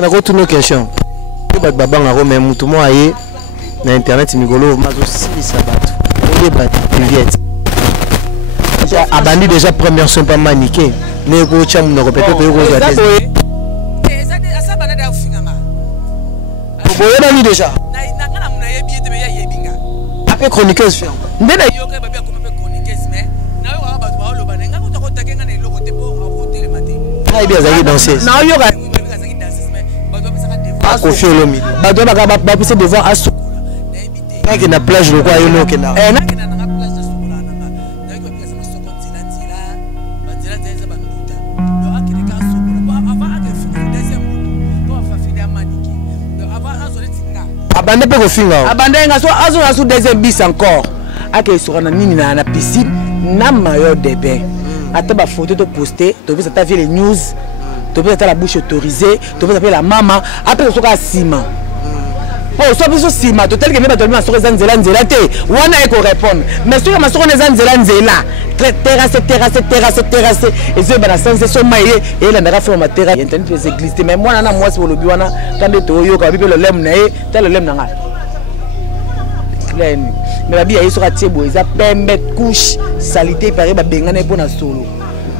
na ko une question. Ba babanga ko même tout moi aye na internet migolo mazo silisa bato. Oye ba viette. Abandi déjà première son pas maniqué. Mais ko cham na ko peut-être ko ko za. Asa banada ufingama. Boye na ni déjà. Na ngana muna yebi ete me ya yebinga. Après chroniqueuse fait. Ndena yoka ba bia ko me chroniqueuse mais na yo ba bato ba lo banenga ko to ko takenga na eloko te po a hotel matin. Ah bien ça danseuse. Na yoka Kofi Olomi. Bato ba pousser devant asso. Na ki na plage le quoi yo ke na. Na ki na na plage de sokola na nga. Na ko pesa ma sokon nzila banzela nzela banuta. Do akiri ka sokola ba avant ake fini deuxième moto. To fa fini amaniki. Do avant azo letinga. Abande pe ko finga. Abande nga so azo na so deuxième bis encore. Ake sura na nini na piscine na maillot de bain. Ata ba photo to poster, to bisa ta vie les news. Tu peux être la bouche autorisée, tu peux appeler la maman, après tu as ciment. Oh, soit plus ciment, tu tel que même tu as sur les anzela, on a éco répondre. Mais sur les sur les anzela, terrasse, et c'est la sens c'est maillé et la nara fait ma terrasse. Internet les églises, mais moi na moi c'est pour le biwana, quand tu yo quand le lem na tel le lem na. Mais la vie est sur la table, ils a permettre couche, salité paraît ba bengana pour na solo.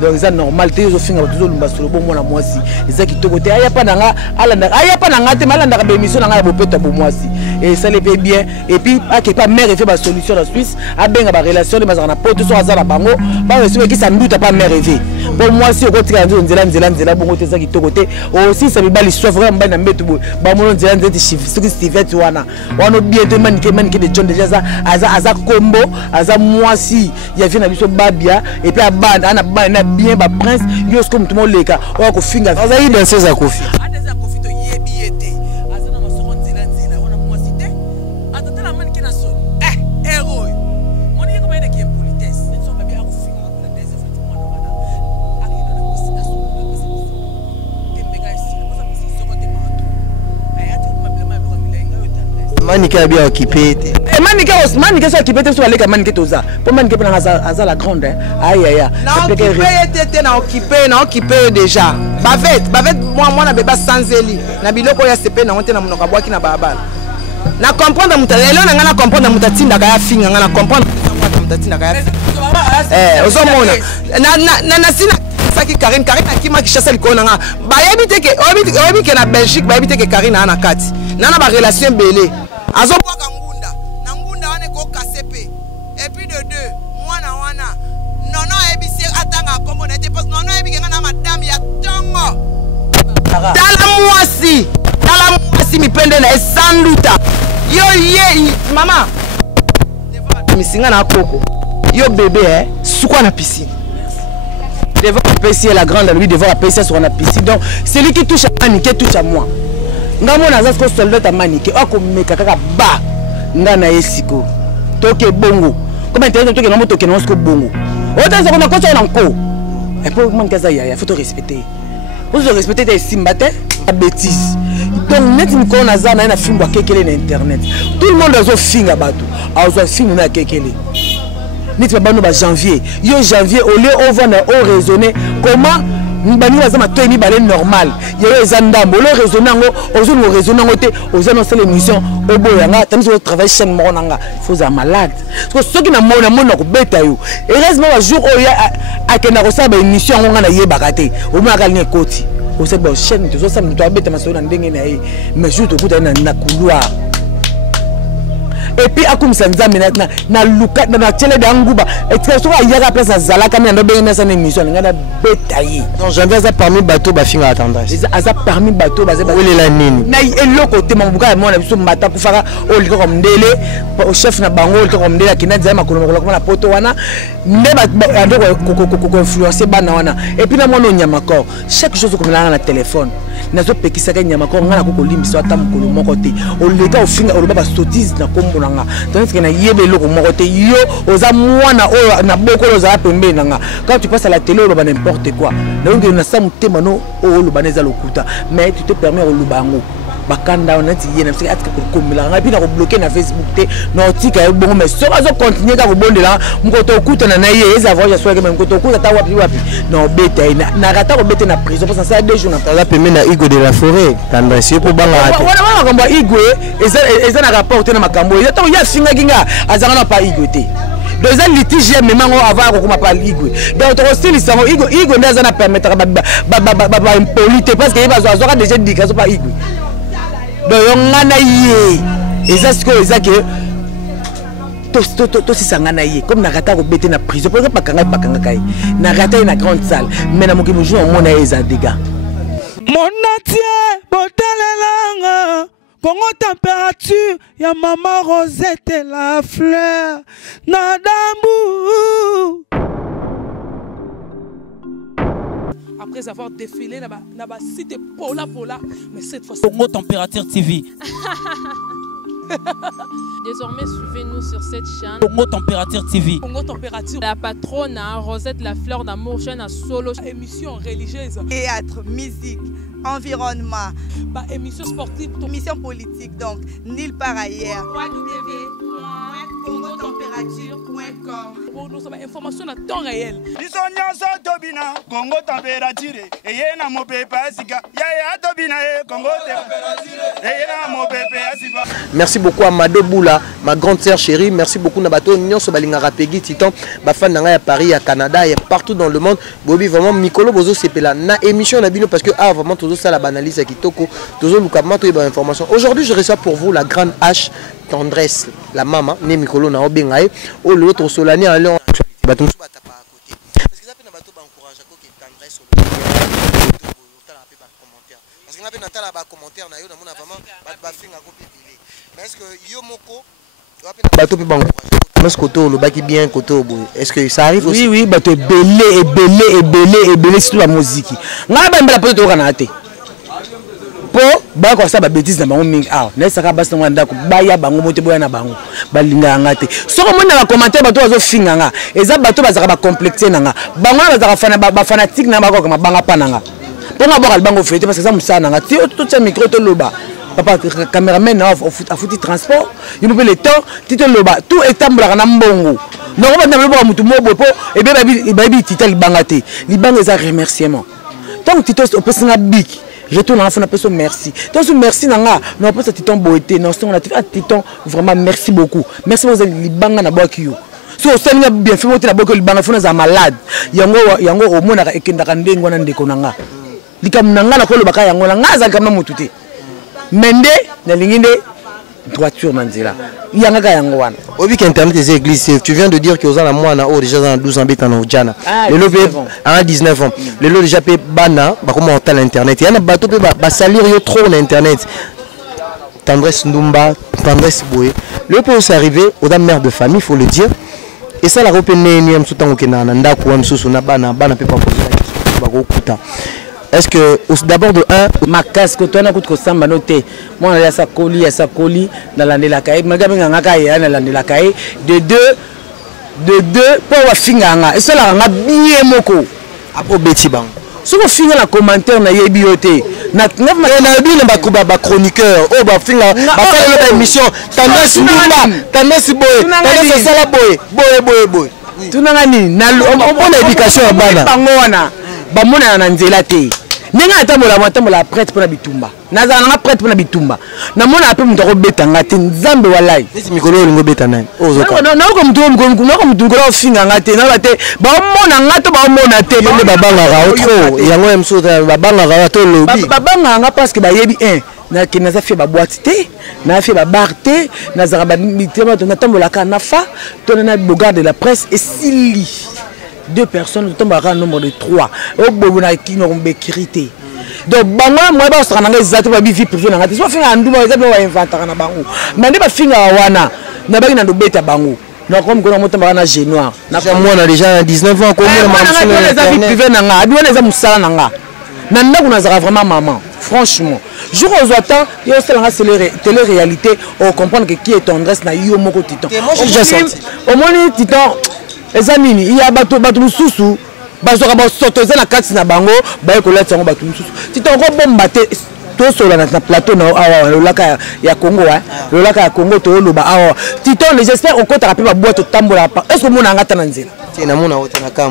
Donc c'est normal, tu es au fin de tout le bon moi aussi. C'est qui te côté, il y a pas d'anga, il y a pas d'anga, tu m'as l'anga bémission d'anga pour peut-être pour moi aussi. Et ça les paye bien. Et puis à qui pas mère fait ma solution en Suisse, à bien ma relation de ma zana pote sur azala bango, pas celui qui ça ne doute pas mère rêver. Pour moi si au côté de Nzela bon côté ça qui te côté, aussi ça me bat l'histoire vraiment bien mettre ba mon Nzela de Steve wana. On a bien de maniquer de John déjà ça, aza combo, aza moi si, il y a vient biso babia et puis à ban, ana bien ba prince yo comme tout le monde les cas on ko finga ça y dans ces Kofi adeza Kofi to yebi ete azana masoko nzela on a moi cité atata la manki na son héros moni ko bayene ki politesse ils sont bien ko finga ko la deuxième fois wana aki na ko sina so te mega ici ko ça pisi soko te manto ayati ko mabla lo milenga yo tendresse manika bien occupé Manike soit occupé sur les Manike toza. Pour Manike pour la grande aïe aïe. Na occupé déjà. Bavette moi na beba sans eli. Na biloko ya CP na honte na munoka bwaki na babala. Na comprendre mutale lelo na comprendre mutatinda kaya finga na comprendre mutatinda kaya. Ozomona. Na sina saki Karine akima ki chasse likona nga. Ba yebite ke na Belgique ba yebite ke Karine ana kati. Nana ba relation belé. Azo bwaka et puis de deux, moi non ebisi atanga comme on était parce non ebi ngana madame ya tongo. Tala mwasi mi pende na sanduta. Yo mama. Misinga na koko. Yo bébé sukwa na piscine. Devant la la grande lui devant la piscine sur la piscine. Donc celui qui touche à Manique touche à moi. Ngamo na zasko soldat à Manique oko meka kaka ba ngana esiko. Toke bongo. Comment internet toke ngamo toke nosko bongo. Autant ça qu'on a construit encore. Et pour moi il faut te respecter. Vous respecter tes simbate la bêtise. Donc net une qu'on a ça na film ba kekele na internet. Tout le monde a film à bateau. A zo film na kekele. Ni tu ba no ba janvier. Yo janvier au lieu on va au raisonner comment mbani bazama to ni balé normal. Yo ezandambo le raisonnango ozo no raisonnango te ozo no sele émission oboyanga tani zo travail chaîne monanga. Faut za malade. Parce que ceux qui na mona ko beta yo. Heureusement un jour oya akena ko sa ba émission ngona yebaka te. O ma ka ni koti. O se ba chaîne to zo sa mtu abeta maso na ndenge na ye. Mais jour to kuta na couloir. Et puis akum sanzami na luka na tele danguba et que so ayaka place zalaka mi ndo benga na émission ngana betayi donc j'envie ça parmi bateau ba finga tendance ça parmi bateau ba wele la nini na eloko te mabuka mona biso mbata kufaka o liko comme ndele au chef na bango liko comme ndele kina zama makolo na poto wana ndeba ando ko influencer bana wana et puis na mona nyama ko chaque chose comme na téléphone nazo pekisa ka nyama ko ngana ko limbiso ata mukolo moko te o leka o finga o baba sottise na kombo nanga tandis que na yebe loko moko te yo oza mwana o na bokolo za pembe nanga quand tu passes à la télé o ba n'importe quoi donc na sa mutema no o lo baneza lokuta mais tu te permets o lubango bakanda on ati yena msika atika kokomela nga pina ko bloquer na Facebook te no tika e bongo mais so azo continuer ka ko bondela mkoto okutana na ye eza voya soke mais mkoto okuta ta wapi non beta na rata ko beta na prison parce que ça 2 jours na la pemé na Igo de la Forêt Tendresse pour banga ate wana komba Igo eza na rapport te na makambo eza to ya singa kinga azanga na pa Igo te donc ça litige même mango avant ko ma pa Igo donc to style sango Igo ndaza na permettre ba impolite parce que il va zo déjà dit que so pa Igo donc ngana ye eza ce que eza que to si sangana ye comme nakata ko bete na prison pour pas kanga kai nakata na grande salle mais na moki bonjour on a eza dégâts monatie botalelanga Congo température ya maman Rosette la fleur nadambu. Après avoir défilé na ba site Pola mais cette fois Congo Température TV. Désormais, suivez-nous sur cette chaîne. Congo Température TV. Congo Température. La patronne, Rosette la fleur d'amour, chaîne à solo. Émission religieuse. Théâtre, musique, environnement. Bah, émission sportive. Émission politique, donc, nulle part ailleurs. www.congotempérature.com. Pour nous avoir information à temps réel. Congo Température. Et yena mo pepe asika. Ya tobina Congo Température. Merci beaucoup à Mado Boula, ma grande sœur chérie. Merci beaucoup Nabato Nyonso Balingara Peggy Titan, Bafan Nanga à Paris, à Canada et partout dans le monde. Bobi vraiment Mikolo Bozo Sepela na émission Nabino parce que vraiment toujours ça la banalise à Kitoko, toujours Lukamma tout est information. Aujourd'hui je reçois pour vous la grande H Tendresse, la maman né Mikolo na Obengae, au l'autre Solani à Lyon. Batum ba tapa à côté. Parce que ça peut Nabato ba encourager ko que Tendresse au commentaire. Parce que na pe na tala ba commentaire na yo na mona vraiment ba finga ko pipili. Mais est-ce que Yomoko bateau peut bango est-ce que le baki bien côté est-ce que ça arrive aussi? Oui bateau belé surtout la musique nga ba mbala poto kana te po ba ko sa ba bêtise na bango mingi na saka basi na ndako ba ya bango mote boya na bango balinga nga te soko mona ba commentaire bato bazo finga nga eza bato bazaka ba complexer na nga bango bazaka fana ba fanatique na ba ko ma banga pa na nga po nga ba bango fete parce que ça musana nga ti tout ça micro to loba papa caméraman a foutu transport il nous fait le temps tito loba tout est tambola na mbongo non on va na loba mutu mobo po et bien baby tito libangate libanga za remerciement donc tito opesanga big retourne en fond personne merci donc merci nanga non pas ça titon boité non on a titon vraiment merci beaucoup merci vous libanga na bokiyo so senga bien fait monter na boko libanga fona za malade yango omona ekendaka ndengo na ndeko nanga likamnanga na kolo baka yango nga za kamna mututé Mende na lingine droiture manzela yanga yango wana obi que internet des églises tu viens de dire que ozana mwana o déjà dans 12 ans betana ojana le lobe à 19 ans le lobe déjà pe bana ba comment on internet yana bato pe ba salir yo trop na internet Tendresse Ndumba Tendresse Boé le peut s'arriver aux dames mères de famille faut le dire et ça la repene ni am soutango kenana ndako wa msusu na bana pe pa poser ba ko kuta. Est-ce que d'abord de un ma casque toi na kutko samba noté moi ya sa colis na landela kai magamenga ngaka ya na landela kai de deux pour wa finganga et cela nga bien moko après beti bang soko finga na commentaire na yebi yote na bien ba chroniqueur oh ba finga ba faire l'émission Tendresse Ndumba Tendresse Boé Tendresse sala boy tunanga ni na on éducation ya bana bango wana ba mona na nzela te nenga tamola prêtre pour bitumba nazana nga prêtre pour bitumba na mona ape muto ko betanga te nzambe walai esi mikolo lingo betana ozoka na ko mutu ko finga nga te na ba te ba mona nga to ba mona te bende babanga ga otro yango emso babanga ga to lobi babanga nga parce que ba yebi na ki naza fait ba boîte te na fait ba bar te na za ba mitema to na tamola ka na fa to na bogarde de la presse et sili 2 personnes, nous tombons à nombre de 3. Au bout de qui nous bécurité. Donc, moi, je suis en train de vie privée. Je suis en train de inventer un bango. Mais je suis en train de faire un bango. Donc, comme nous sommes en génois. Moi, on a déjà 19 ans. Vraiment maman. Franchement, je vous attends, il y a aussi la télé-réalité. On comprend que qui est Tendresse na yo moko titan. Moi, j'ai déjà senti. Au moins, titan. Ezanini il y a bato mususu bazoka ba soto za na kati na bango ba ko lati ngo bato mususu tito ngo bomba te to solo na plateau na awa le laka ya Congo le laka ya Congo to loba awa Titon j'espère on compte rappeler ba boîte tambola est-ce que mon ngata na nzela tina mona wote na kamo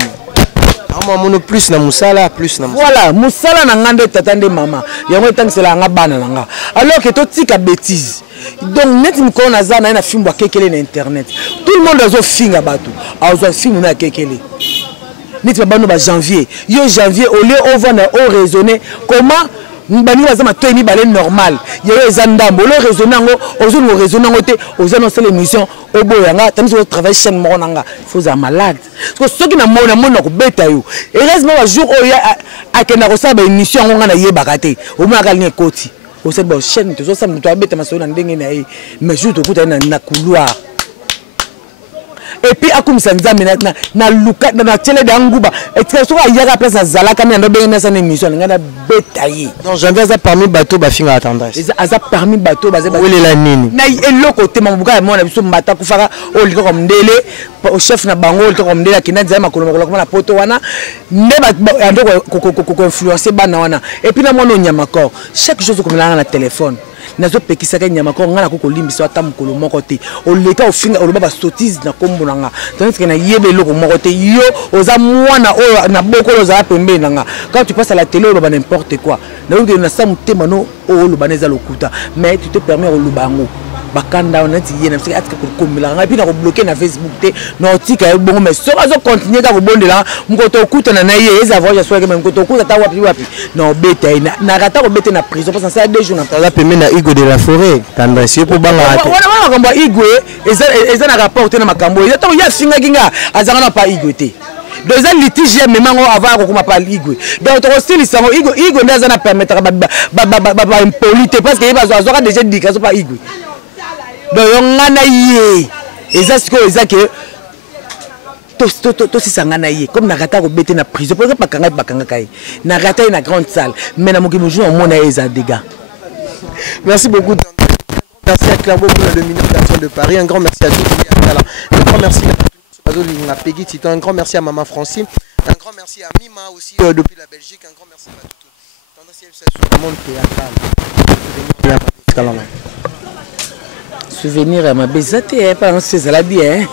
ama mono plus na musala voilà musala na ngande tatande mama yango etangisela nga bana nanga alors que to tika bêtise donc net mko na za na fimbo kekele na internet tout le monde azo finga bato azo fimbo na kekele net ba bano ba janvier yo janvier au lieu on va na au raisonner comment mbani bazama to ni balé normal yo ezandambo le raisonner ngo ozo no raisonner ngo te ozo no c'est l'émission oboyanga tandis que travail chaîne monanga faut za malade parce que ceux qui na mona ko beta yo heureusement un jour o ya akena ko sa ba émission ngo na yebaka te o mona ka ligne koti o se ba chaîne to so sa mtu abeta maso na ndenge na ye mais jour to kuta na couloir et puis akum sanzami na luka na télé d'anguba et que so ya ka place zala ka na benga na émission ngana betaye donc janvier za parmi bateau ba finga tendresse aza parmi bateau baza welela nini na eloko te mabuka ya mona biso mbata kufaka o liko comme ndele au chef na bango liko comme ndele kina za makolo makolo na poto wana nde ba ando ko influencer bana wana et puis na mona nyama ko chaque chose comme là na téléphone nazo pekisaka nyama ko ngana ko limbisa ata mukolo moko te o leka o finga o loba ba sottise na kombo nanga tandis que na yebe loko moko te yo oza mwana o na bokolo za pembe nanga quand tu passes à la télé o loba n'importe quoi na yo na sa mutema no o loba neza lokuta mais tu te permets o lobango bakanda on a dit yena parce que ko komela nga puis na ko bloquer na Facebook te na otika e bongo mais so azo continuer ka ko bondela mkoto okuta na ye eza voya so ke même mkoto okuta ta wapi na beta na rata ko beta na prison parce que ça 2 jours na la pembe na Igo de la Forêt tendresse pour banga wana makambo Igo eza na rapport te na makambo eza to ya singa kinga azanga na pa Igo te deux ans litige même ngo avant ko kuma pa Igo donc to style sango Igo ndaza na permettre ba impolite parce que il va zo déjà dit que so pa Igo donc ngana yé eza siko eza que to si sangana yé comme na rata ko bete na prison pour que bakanga kai na rata na grande salle mais na moki bonjour on mona eza dégâts. Merci beaucoup. Merci à Clairvaux pour la domination de Paris, un grand merci à tous. Un grand merci à Peggy Titon, un grand merci à Maman Francine, un grand merci à Mima aussi depuis la Belgique, un grand merci à tout. Tendance sur le monde théâtral. Souvenir à ma bezate pas c'est ça la bien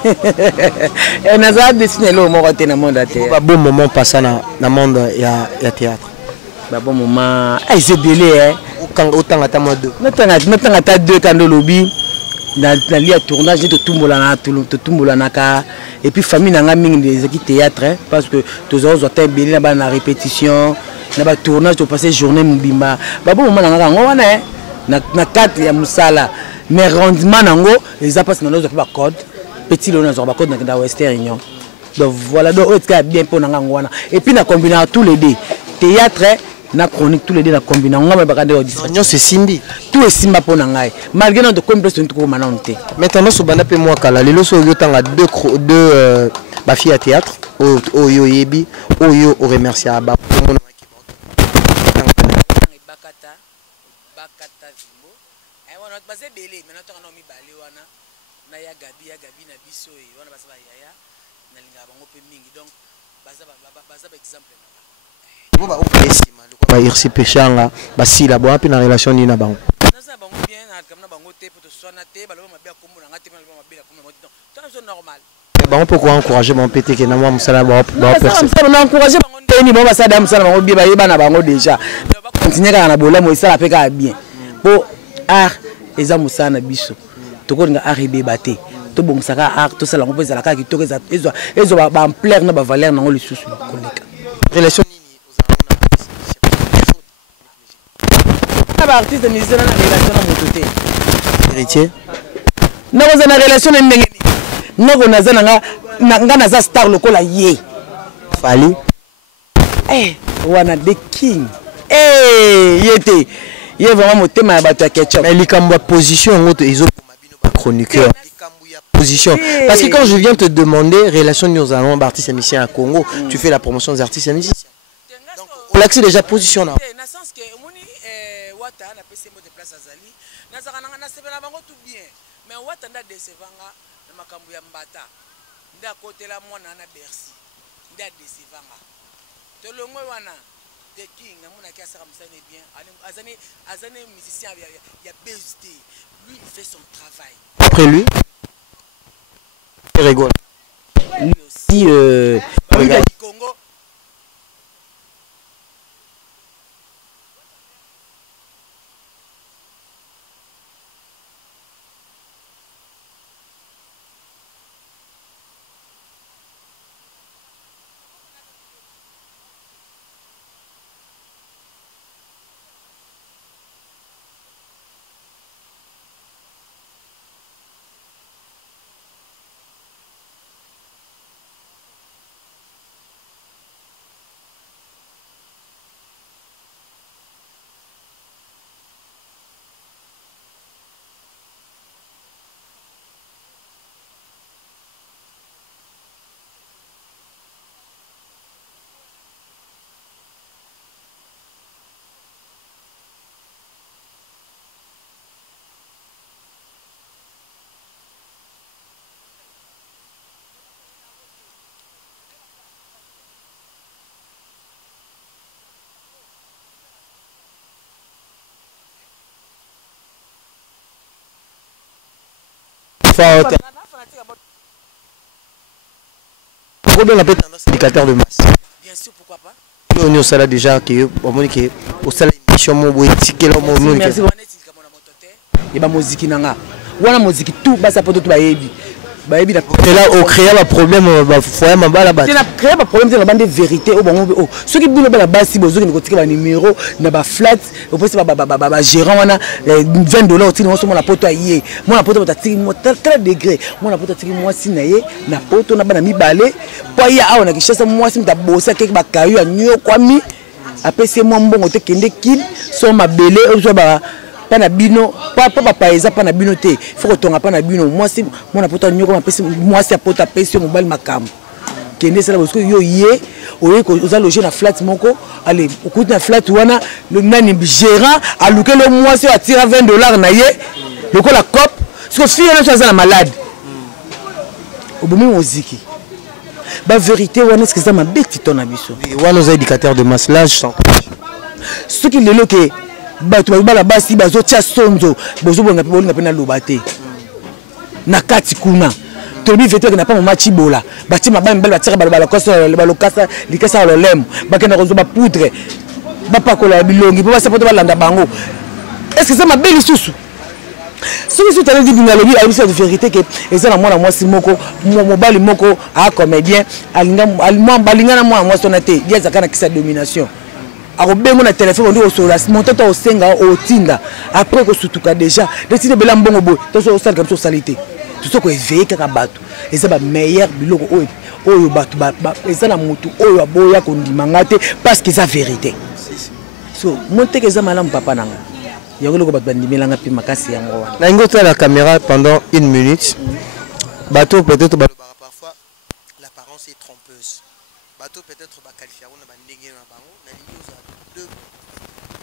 et naza dessiné le moment côté na monde un bon moment passé na monde ya théâtre ba bon moment ay c'est belé autant ata moi deux natanga ata deux quand lobby na lia tournage de tumbola na ka et puis famille na nga mingi des équipes théâtre parce que tous autres ont belé na ba répétition na ba tournage to passer journée mbimba ba bon moment na nga ngo wana na 4 ya musala mais rendement nango les appas na nos code petit le na code na Western Union donc voilà donc c'est bien pour nanga ngwana et puis na combiner tous les deux théâtre na chronique tous les deux na combiner ngoma ba kande audition c'est simbi tout est simba pour nanga malgré notre complexe tout manante maintenant so bana pe moi kala lelo so yo tanga deux ba fille à théâtre o yo yebi o yo o remercier ba basé belé maintenant to na mi balé wana na ya gabi na biso e wana basa ba yaya na linga bango pe mingi donc basa exemple na ba opesima le ba irsi pechanga basila bo api na relation ni na bango na sa bango bien na kamna bango te poto sona te balo mabia kombo na ngate balo mabia kombo donc c'est normal bango pourquoi encourager mon pété que na moi musala ba personne na encourager bango teni bo basa da musala bango bien ba yeba na bango déjà ba continuer ka na bola mo isala pe ka bien po art eza musana biso tokolinga arrivé baté to bongsaka art to sala ngopeza la kaki to ezo ba ampleur na ba valeur nango lisusu koleka relation nini ozana ba artiste musicien na relation na mototé héritier na kozana relation na ndenge ni nako nazana nga naza star lokola ye fali wana the king yete il y a vraiment mon thème à battre ketchup. Mais les position en autre ils ont chroniqueur. Position. Parce que quand je viens te demander relation nous allons artistes et musiciens à Congo, tu fais la promotion des artistes et musiciens. Donc on l'accès déjà position là. Dans sens que moni wata na pese mo de place azali, na zaka na sebela bango tout bien. Mais wata nda décevanga na makambu ya mbata. Nda côté la mwana na Bercy. Nda décevanga. To longwe wana The King, Azane musicien, il y a BSD. Lui, il fait son travail. Après lui, il rigole. Lui aussi, regarde. Congo. Pourquoi on appelle tendance indicateur de masse? Bien sûr, pourquoi pas? On est au salaire déjà qui est au salaire émission mon étiquette là mon. Merci. Et ba musique nanga. Wana musique tout ba ça peut tout ba yebi. Ba yebi na. Et là on crée un problème ba foyer mabala ba. Tu n'as créé un problème de la bande de vérité au bon oh. Ceux qui bino ba la base si bozo qui ne ba numéro na ba flat au possible ba gérant wana $20 au tino so mon poto ayé. Mon poto ta tiki mo 3 degrés. Mon poto tiki moi si na ye na poto na ba na mibale. Po ya a on a kishasa moi si ta bossa ke ba kayu anyo kwami. Après c'est moi mbongo te kende kid so mabele o so ba pas na bino pas exemple pas na bino te faut que tonga pas na bino moi si mon apota nyoko mapesi moi si apota pesi mobile makam kende sala parce que yo yé oza loger na flat moko allez okuti na flat wana le nani gérant a luké le moi si atira $20 na ye loko la cop parce que fille na choisi la malade obomi moziki ba vérité wana ce que ça m'a bête ton abiso wana os indicateurs de masse là je sens ce qui le loke bato bala basi bazo tia sonzo bozo bonga pe bolinga pe na lobate na kati kuna to bi veto na pa mo machi bola bati mabamba mbala batira bala kosa balokasa likasa lolem bakena kozo ba poudre ba pakola bilongi po basa poto balanda bango est-ce que ça m'a belle susu ce qui est dit dans le livre a une vérité que ezana moi si moko mobali moko a comédien alinga balinga na moi sonate dia zakana kisa domination. Alors bengo na téléphone on dit au sola mon toto au senga au tinda après ko sutuka déjà décider bela mbongo boy to so sala comme salité tout ce ko éveiller kaka bato et ça ba meilleur biloko oyo bato ba eza na mutu oyo aboya ko ndimanga te parce que ça vérité so monte que ça malam papa nanga yako loko bato bandimelanga pe makasi yango wana na ngota la caméra pendant 1 minute bato peut-être parfois l'apparence est trompeuse bato peut-être ba qualifier on ba ndenge na bango na lingi za 2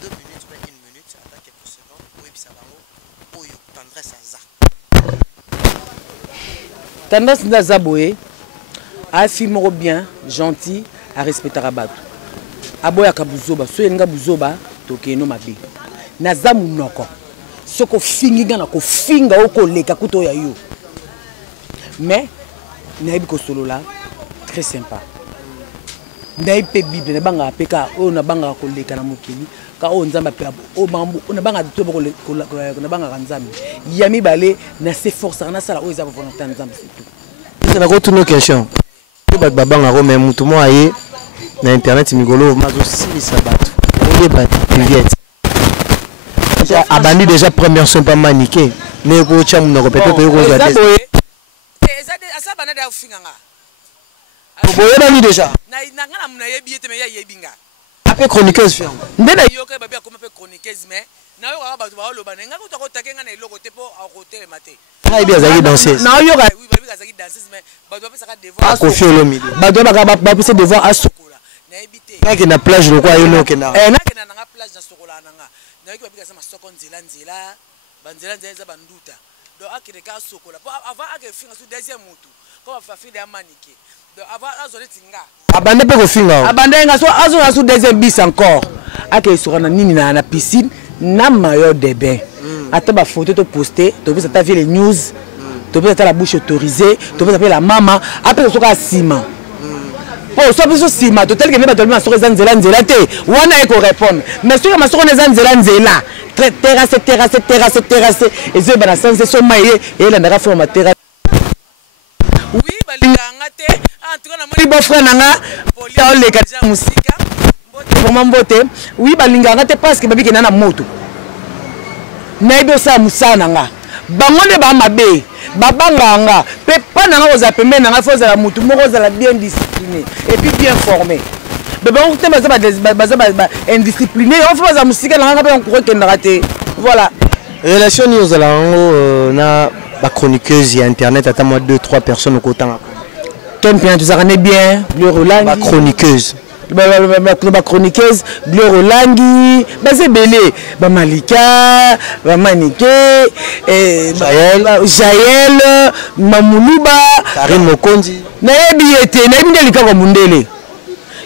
minutes pas 1 minute attends quelques secondes oui puis ça bango oyo tendresse za tendance ndaza boye a filmer bien gentil à respecter bato aboya kabuzoba so yenga buzoba tokeno mabe naza munoko soko finginga na ko finga oko leka kuto ya yo mais nayebi ko solo là très sympa nayebi pe bible na banga peka o na banga ko leka na mokili ka o nzamba pe o mambu na banga to ko na banga nzambe yami balé na s'efforcer na sala o za volonté nzambe c'est tout na ko tuno question ba babanga ko même mutu mo aye na internet migolo mazo simisa bato o ba priviet abandi déjà première son pas maniqué ne ko chamu na ko peut-être ko za test asa bana da ufinganga boye bani déjà na ngana muna yebi ete me yebinga après chroniqueuse ferme ndena yoka babia comme pe chroniqueuse mais na yo ka bato ba loba nga ko to takenga na eloko te po a côté maté na yebi azaki danseuse na yo ka oui babi azaki danseuse mais bato ba saka devoir a confier le milieu bato ba pese devoir a sokola na yebi te na ke na plage le quoi yo no ke na na ke na plage na sokola nanga na yo babi ka sama soko nzela banzela za banduta donc akireka sokola po avant akefinga sur deuxième moto comme afafile ya manike donc avant azole tinga abande pe ko finga abande nga so azo sur deuxième bis encore akesoka na nini na piscine na maillot de bain ata ba photo to poster to pesa ta vie les news to pesa ta la bouche autorisée to pesa la mama après soka sima po so biso sima to tel que ne ba tolima soka nzela te wana eko répondre mais soka masoko neza nzela terrasse et ze bana sanse so maye et la ndaka forma terrasse oui balinganga te en tout cas na moni beau-frère nanga polia ole kaja musika vraiment mbote oui balinganga te parce que babi kenana moto na ibo sa musana nga bangone ba mabe babanganga pe pa nanga oza pembe nanga foza la mutu moko za la bien discipliné et puis bien formé bébé on te baza indiscipliné on fait baza musika nanga pe on croit que ndaraté voilà relation ni ozala ngo na ba chroniqueuse ya internet ata moi 2-3 personnes au kotanga Tom bien tu sarane bien le Roland ba chroniqueuse ba chroniqueuse Bleu Rolangi bazé belé ba Malika ba Manike Jaël Mamuluba Karine Mokonzi na yebiete na yebindeli ka mundele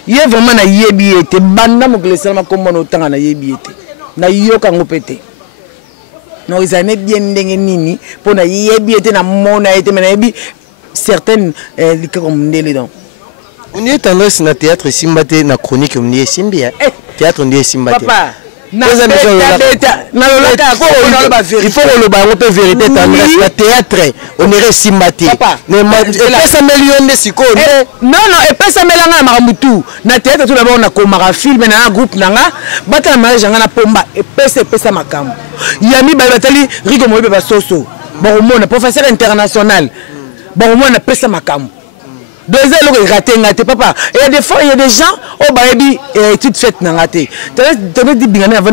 ye vraiment na yebiete banda moklesala makombo no tanga na yebiete na yoka ngopete no izane bien ndenge nini pona yebiete na mona ete na yebi certaines lika mundele donc on y est tendance na théâtre simbate na chronique on y est simbia théâtre on y est simbate papa il faut le baron peut vérité tendance na théâtre on irait simbate mais ça million de siko non et pas ça melanga maramutu na théâtre tout d'abord na komara film na groupe nanga bata mariage nga na pomba et pesa makambo yami ba batali rigo mobe ba soso bon mona professeur international bon mona pesa makambo deuxième logo raté ngate papa et il y a des fois il y a des gens au baebi études faites na raté tenez dit bingane avant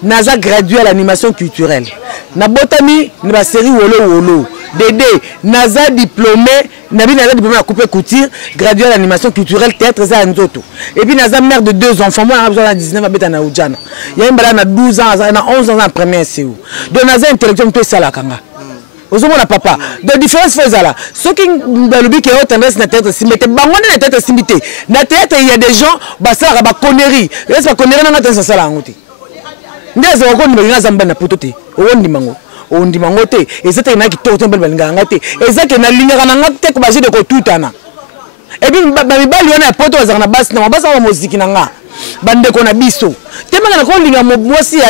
naza gradué à l'animation culturelle na botami na ba série wolo Dédé naza diplômé naza diplômé à couper couture gradué à l'animation culturelle théâtre za nzoto et puis naza mère de 2 enfants moi na 19 abeta na ujana il y a mbala na 12 ans na 11 ans en première CU donc naza intellectuel to sala kanga ozomona papa de différence faisala ceux qui balobi qui ont tendance na tête simité bangone na tête simité na théâtre il y a des gens basala ba connerie est-ce pas connerie na tête sala ngote ndeze ko ndima ngazamba na potote ondimango ondimango te ezate na kitoko mbele balinganga te ezake na linga na ngate ko baje de ko tutana et puis babali wana poto azana basi na basa wa muziki nanga bande ko na biso temanga na ko linga mobosi ya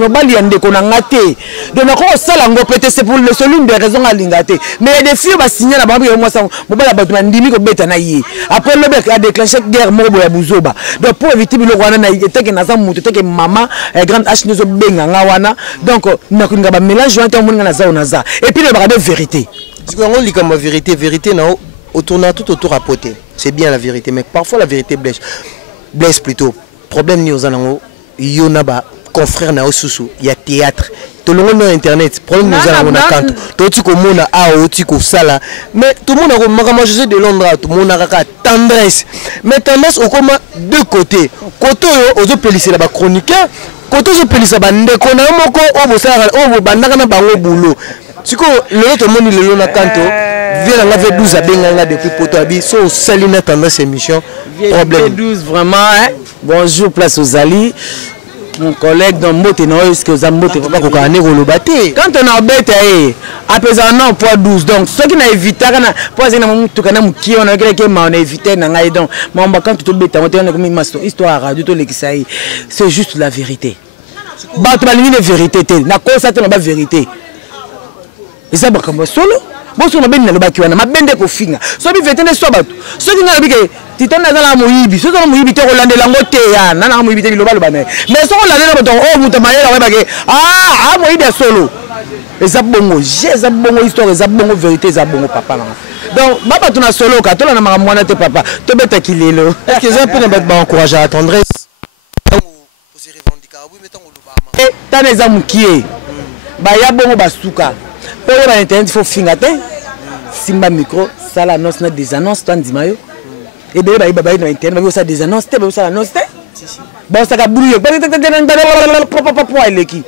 mobali ya ndeko na ngate donc na ko sala ngo pété c'est pour le seul une des raisons à lingate mais des filles ba signer na babi moi ça mobala ba ndimi ko beta na yi après le bec a déclenché guerre mobo ya buzoba donc pour éviter biloko wana na eteke na za mutu teke mama grande H nous benga nga wana donc na ko ngaba mélange wana mo ngana za onaza et puis le bras de vérité parce qu'on lit comme vérité na autour tout autour à poter c'est bien la vérité mais parfois la vérité blesse plutôt problème ni aux anango yonaba confrère na osusu ya théâtre to longo no internet problème nous anango na kanto to tiko mona a o tiko sala mais tout le monde a makama José de Londres tout le monde a ka tendresse mais tendresse au comme deux côtés côté ozo pelisa ba chroniqueur côté ozo pelisa ba ndeko na moko o bosala o bandaka na bango boulot siko le monde le na kanto vient la fait 12 abenga depuis poto abi so salina tendance émission problème 12 vraiment hein? Bonjour place aux Ali mon collègue dans moté non est-ce que vous avez moté pas ko kané ko lobaté quand on a bête apesa non poids 12 donc ce qui n'a évité kana poids na mutu kana muki on a quelque ma on a évité na ngai donc mamba quand tu te bête on est comme une histoire radio to lekisai c'est juste la vérité ba to balingi de vérité te na ko ça te na vérité et ça ba comme solo boso na benna lo bakiwana mabende ko finga so bi vetene so bato so ki ngala bike titona za la moyibi so za moyibi te ko landela ngote ya na na moyibi te lo balo bana mais so ko landela bato o muta mayela wa bake moyibi solo eza bongo eza bongo histoire eza bongo vérité eza bongo papa na donc baba tuna solo ka to la na mwana te papa to beta kilelo est-ce que ça peut ba encourager à tendresse pour se revendiquer oui mettons lo ba tana eza mukie ba ya bongo basuka pour le internet il faut fingater simba micro ça l'annonce na des annonces toi ndimayo et bien ba na internet ba ça des annonces te ba ça annonce te bon ça ka brouiller eleki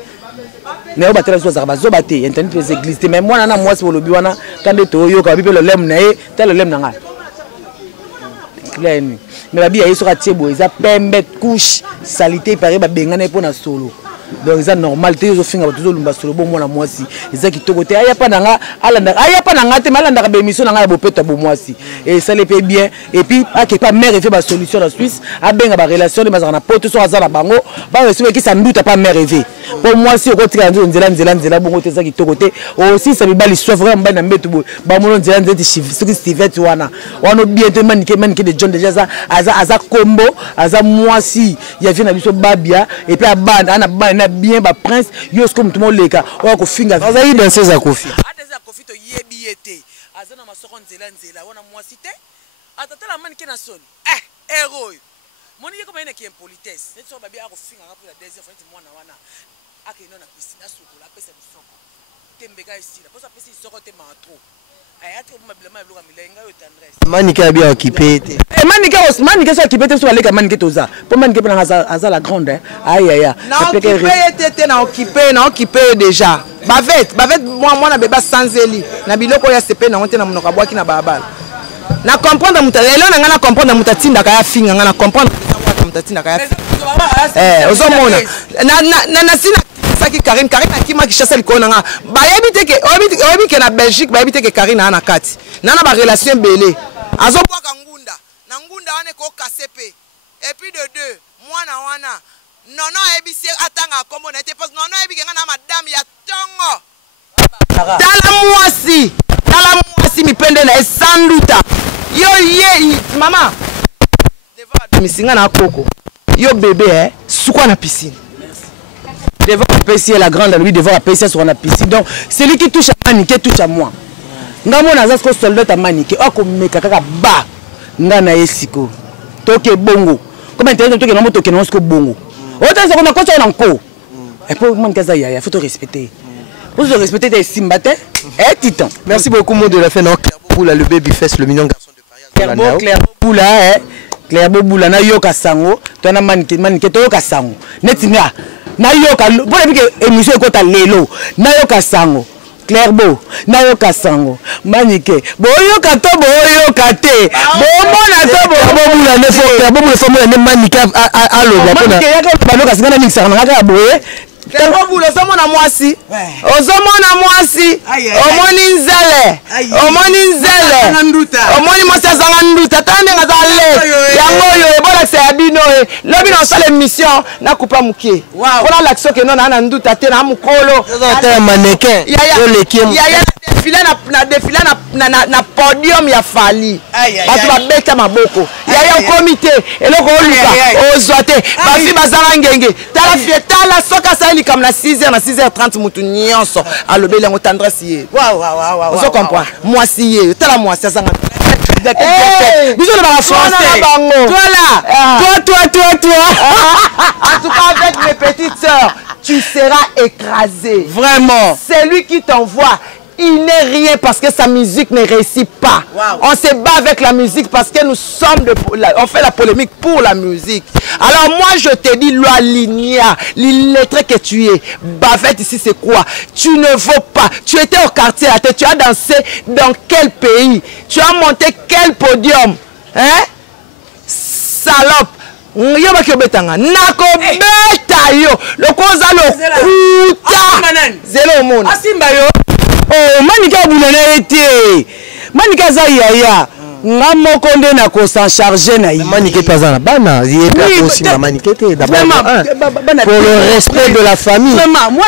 mais on battait la chose à bazo batté internet les églises mais moi nana moi c'est pour le biwana quand de toyo ka bi le lem na e tel le lem na nga clair ni mais la bi ayi so ka tiebo eza pembe couche salité paraît ba bengana pour na solo donc c'est normal te zo finga bato zo lumba solo bo mwana mwasi eza kitoko te aya pa nanga alanda aya pa nanga te malanda ka be mission nanga ya bopeta bo mwasi et ça le fait bien et puis ake pas mère fait ba solution en Suisse a benga ba relation de mazana poto so azala bango ba reçu ki ça nduta pas mère rêver pour mwasi ko tika nzela bongo te za kitoko te aussi ça bibali soit vraiment ba na mbetu ba mono nzela nzeti soki Stevette wana bien te manike de John déjà ça aza combo aza mwasi ya vient na biso babia et puis abanda ana ba bien ba prince yo comme tout le monde leka o ko finga azayi dans ces akofi ateza kofi to yebi ete azana masoko nzela wana mwasi te atata la man ki na soni héros moni yeko bayina ki impolitesse netso babi ako finga ngapo la deuxième fois mwana wana akino na piscine soko la pesa bisoko tembeka isila posa pesa isoko te matro ayati ko mabilama ebloka milenga yo tendresse manike abi occupé te manike so occupé te so aleka manike toza po manike pona aza la grande aya na occupé déjà bavet moi na beba sanzeli na biloko ya sepe na onte na munoka bwaki na babala na comprendre muta lelo na ngana comprendre muta tinda kaya finga ngana comprendre muta tinda kaya ozomona na sina saki Karine akima ki chasse likona nga bayebi teke oyebi ke na Belgique bayebi teke Karine ana kati nana ba relation belé azobwaka ngunda na ngunda wane ko kasepe et puis de deux mwana wana nono ebisi atanga kombo na te parce nono ebi kenga na madame ya tongo tala mwasi mipende na esanduta yo ye mama devant misinga na koko yo bébé sukwa na piscine devant apprécier la grande lui devant apprécier sur la piscine donc celui qui touche à Maniké touche à moi ngamo na zasko soldat à Maniké ako meka kaka ba ngana esiko toke bongo comme intérêt toke na moto ke na sko bongo autant ça na kocha na nko et pour man kaza ya faut te respecter pour se respecter des simbate et titan. Merci beaucoup mot de la fin. Boula le baby fest le mignon garçon de Paris. Claire Boula Claire Boula na yoka sango to na Maniké to yoka sango netinga na yoka pour que émission ekota lelo na yoka sango Clairbo na yoka sango Maniké boyoka to boyoka te bomona to boboula ne fo Clairbo le formule ne Maniké alo ba pona Maniké yaka banoka singana mixer na kaka boye Clairbo ozomona mwasi omoni nzele omoni mwasi azanga nduta tande nga zale yango yo ebola se abino lobi na osala émission na coupa mukie pona l'action ke non na nduta te na mukolo ata mannequin yo lekiem ya défilé na podium ya Fali bato babeta maboko ya comité eloko oluka ozwa te bafi bazanga ngenge tala fie tala soka sali comme na 6h na 6h30 mutu nyonso alobeli yango tendresse ye ozo comprendre mwasi ye tala mwasi azanga bisous le français toi en tout cas avec mes petites sœurs tu seras écrasé vraiment c'est lui qui t'envoie. Il n'est rien parce que sa musique ne réussit pas. On se bat avec la musique parce que nous sommes on fait la polémique pour la musique. Alors moi je te dis Loalinia, l'illettré que tu es, Bavette ici c'est quoi? Tu ne vaux pas. Tu étais au quartier à tête, tu as dansé dans quel pays? Tu as monté quel podium? Hein? Salope. Yo ba kyobetanga nako beta yo lokoza lo kuta zelo mona asimba yo oh Maniké abunana ete Maniké za yaya nga moko nde na ko s'en charger na yi Maniké pazana bana yeta aussi Maniké te d'abord pour le respect de la famille vraiment moi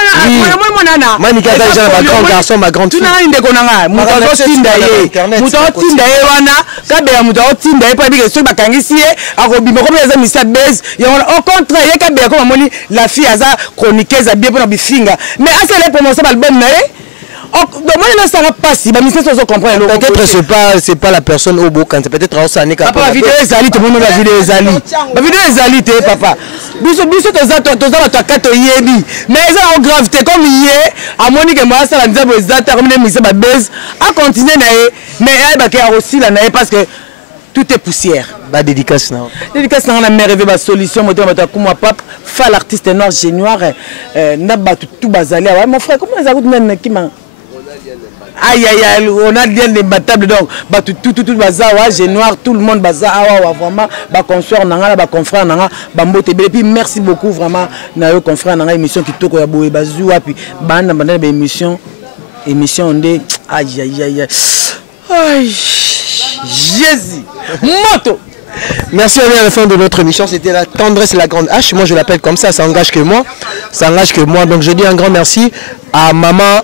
nana Maniké za déjà ma grande garçon ma grande fille tuna inde konanga muto tinda ye wana kabe ya muto tinda ye pa bike so bakangisi ye akobima ko beza misa base ya au contraire ye kabe ko mamoni la fille aza chroniqueuse a bien pour bifinga mais assez les prononcer l'album na ye donc moi je ne sais pas si peut-être c'est pas la personne au bout quand c'est peut-être au sané quand la vidéo ezali tout le monde la vidéo ezali te papa biso toza to kato yebi mais ça en gravité comme hier à Monique moi ça la nzabo ezata comme les misa ba base a continuer na mais elle ba ke aussi la na parce que tout est poussière. Bah dédicace na. Dédicace na merveille ba solution moto moto kuma pap fa l'artiste noir génoir na ba tout bazali. Mon frère comment ça coûte même qui m'a aïe aïe aïe, on a bien des battables donc bah tout bazar ouais noir tout le monde bazar ah ouais vraiment bah consort nanga bah confrère nanga bah mbote et puis merci beaucoup vraiment na yo confrère nanga émission qui toko ya boé bazou puis banda banda émission de aïe aïe aïe aïe Jésus moto. Merci à la fin de notre émission, c'était la tendresse et la grande H. Moi je l'appelle comme ça engage que moi. Ça engage que moi. Donc je dis un grand merci à maman